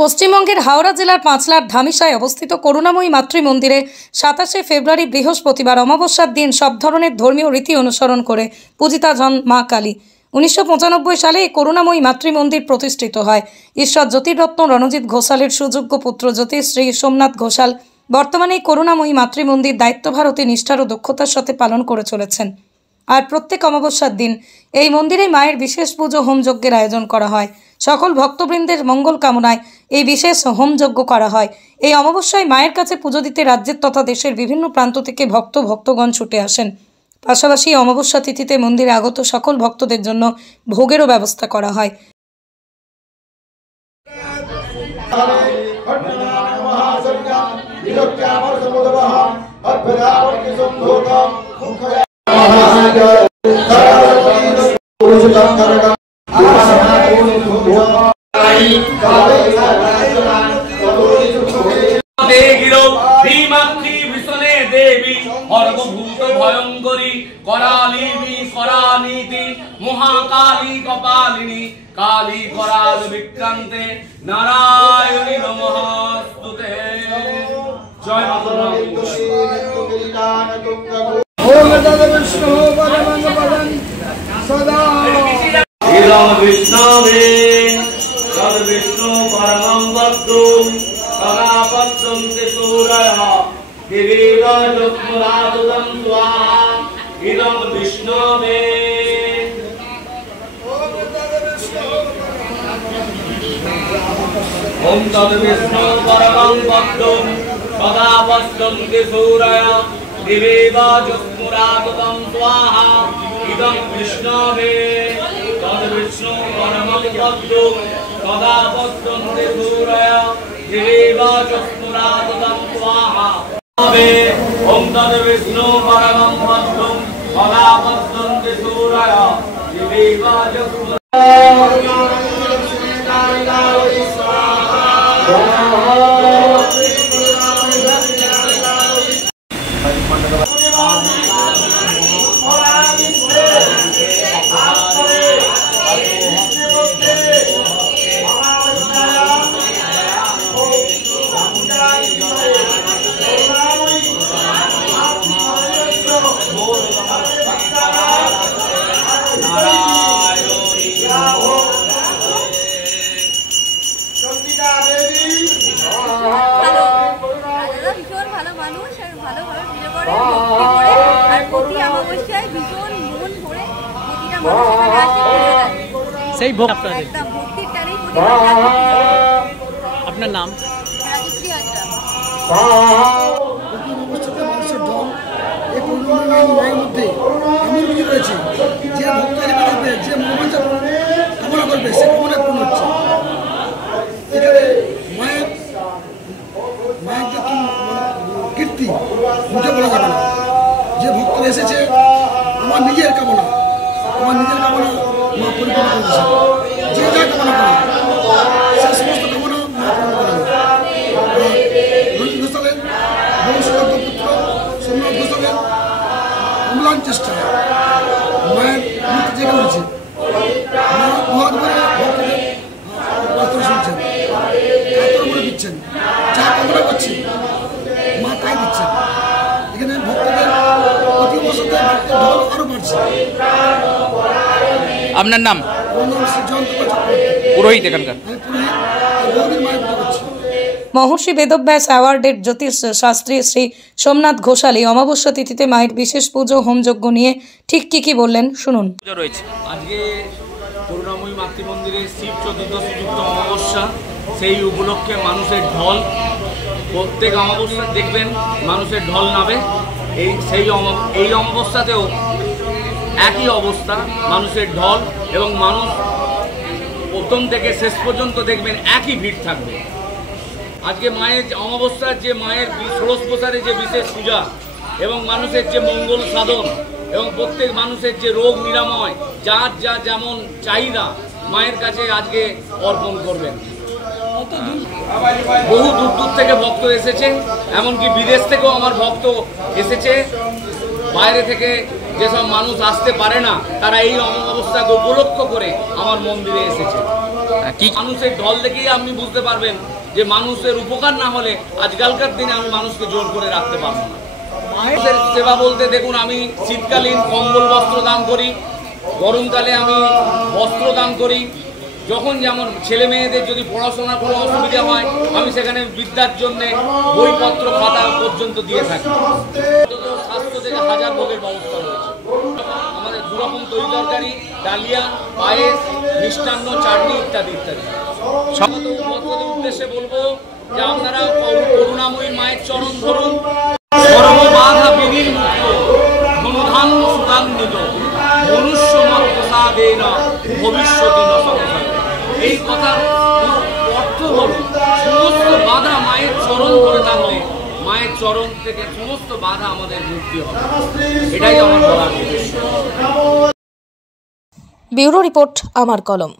পশ্চিমবঙ্গের হাওড়া জেলার পাঁচলার ধামিসায় অবস্থিত করুণাময়ী মাতৃ মন্দিরে 27শে ফেব্রুয়ারি বৃহস্পতিবার অমাবস্যার দিন সব ধরনের ধর্মীয় রীতি অনুসরণ করে পূজিতা হন মা কালী। 1995 সালে এই করুণাময়ী মাতৃ মন্দির প্রতিষ্ঠিত হয়। ঈশ্বর জ্যোতিরত্ন রণজিৎ ঘোষালের সুযোগ্য পুত্র জ্যোতিশ্রী সোমনাথ ঘোষাল বর্তমানে এই করুণাময়ী মাতৃ মন্দির দায়িত্বভার অতি নিষ্ঠার ও দক্ষতার সাথে পালন করে চলেছেন। আর প্রত্যেক অমাবস্যার দিন এই মন্দিরে মায়ের বিশেষ পুজো হোমযজ্ঞের আয়োজন করা হয়। সকল ভক্তবৃন্দের মঙ্গল কামনায় এই বিশেষ হোমযজ্ঞ করা হয়। এই অমাবস্যায় মায়ের কাছে পুজো দিতে রাজ্যের তথা দেশের বিভিন্ন প্রান্ত থেকে ভক্তগণ ছুটে আসেন। পাশাপাশি অমাবস্যা তিথিতে মন্দিরে আগত সকল ভক্তদের জন্য ভোগেরও ব্যবস্থা করা হয়। দেবী সর্বভূত ভয়ঙ্করী करालिनी करानीति महाकाली कपालिनी काली कराल विक्रांते नारायणी नमोस्तुते। जय माता विष्णु सदा विष्णवे तद विष्णु परमं वक्तुं सदा पश्यन्ति सूरयः दिवीराजस्मरादं स्वाहा इदं विष्णवे। ओम तद विष्णु परमं वक्तुं सदा पश्यन्ति सूरयः दिवीराजस्मरादं स्वाहा इदं विष्णवे। तद विष्णु परमं वक्तुं सदा पश्यन्ति सूरयः दिवीराजस्मरादं स्वाहा। ओम तद विष्णु परमं वक्तुं सदा पश्यन्ति सूरयः সেই ভোগ আপনাদের আপনার নাম মানুষের ঢল এই মায়ের মধ্যে এমন কিছু রয়েছে যে ভক্তকে করবে যে মনোবাঞ্ছা কামনা করবে সে কামনা পূর্ণ হচ্ছে। এখানে মায়ের যে কীর্তি মুখে বলা যাবে না। যে ভক্ত এসেছে আমার নিজের কামনা মা পরিপূর্ণ করেছে। যে যা কামনা করে সে সমস্ত কামনা মা পূর্ণ করে। রঞ্জিত ঘোষালের বংশগত পুত্র সোমনাথ ঘোষালের অম্লান চেষ্টা মায়ের মূর্তি জেগে উঠেছে। মা মহাদ করে ভক্তদের প্রার্থনা শুনছেন, কাতর করে দিচ্ছেন, যা কামনা করছে মা তাই দিচ্ছেন। এখানে ভক্তদের প্রতি বছরে ভক্তের ঢল আরো বাড়ছে। আপনার নাম? পুরোহিত এখানকার। মহর্ষি বেদব্যাস অ্যাওয়ার্ডের জ্যোতিষ শাস্ত্রী শ্রী সোমনাথ ঘোষাল এই অমাবস্যা তিথিতে মায়ের বিশেষ পুজো হোমযজ্ঞ নিয়ে ঠিক কি বললেন শুনুন। আজকে করুণাময়ী মাতৃ মন্দিরে শিব চতুর্দশী যুক্ত অমাবস্যা, সেই উপলক্ষে মানুষের ঢল প্রত্যেক অমাবস্যা দেখবেন মানুষের ঢল নামে। এই অমাবস্যাতেও একই অবস্থা, মানুষের ঢল এবং মানুষ প্রথম থেকে শেষ পর্যন্ত দেখবেন একই ভিড় থাকবে। আজকে মায়ের অমাবস্যার যে মায়ের ষোড়শ প্রসারে যে বিশেষ পূজা এবং মানুষের যে মঙ্গল সাধন এবং প্রত্যেক মানুষের যে রোগ নিরাময় যার যা যেমন চাহিদা মায়ের কাছে আজকে অর্পণ করবেন। বহু দূর থেকে ভক্ত এসেছে, এমনকি বিদেশ থেকেও আমার ভক্ত এসেছে। বাইরে থেকে যেসব মানুষ আসতে পারে না তারা এই অমাবস্যাকে উপলক্ষ করে আমার মন্দিরে এসেছে। কি মানুষের ঢল দেখেই আপনি বুঝতে পারবেন যে মানুষের উপকার না হলে আজকালকার দিনে আমি মানুষকে জোর করে রাখতে পারবো না। মায়ের সেবা বলতে দেখুন, আমি শীতকালীন কম্বল বস্ত্র দান করি, গরমকালে আমি বস্ত্র দান করি, যখন যেমন ছেলে মেয়েদের যদি পড়াশোনার কোনো অসুবিধা হয় আমি সেখানে বিদ্যার জন্য বইপত্র খাতা পর্যন্ত দিয়ে থাকি। স্বাস্থ্য থেকে 1000 ভোগের ব্যবস্থা রয়েছে। আমাদের দুরকম তরি তরকারি, ডালিয়া, পায়েস, মিষ্টান্ন, চাটনি ইত্যাদি ইত্যাদি। ভক্তদের উদ্দেশ্যে বলবো যে আপনারা করুণাময়ী মায়ের চরণ ধরুন। সর্ববাধা বিনির্মুক্ত ধনধান্য সুধান্বিত মনুষ্যমত প্রসাদেন ভবিষ্যতি ন সংসার। এই কথার অর্থ হল সমস্ত বাধা মায়ের চরণ করে থাকলে মায়ের চরণ থেকে সমস্ত বাধা আমাদের মুক্তি হবে। এটাই আমার বলার উদ্দেশ্য। ব্যুরো রিপোর্ট, আমার কলম।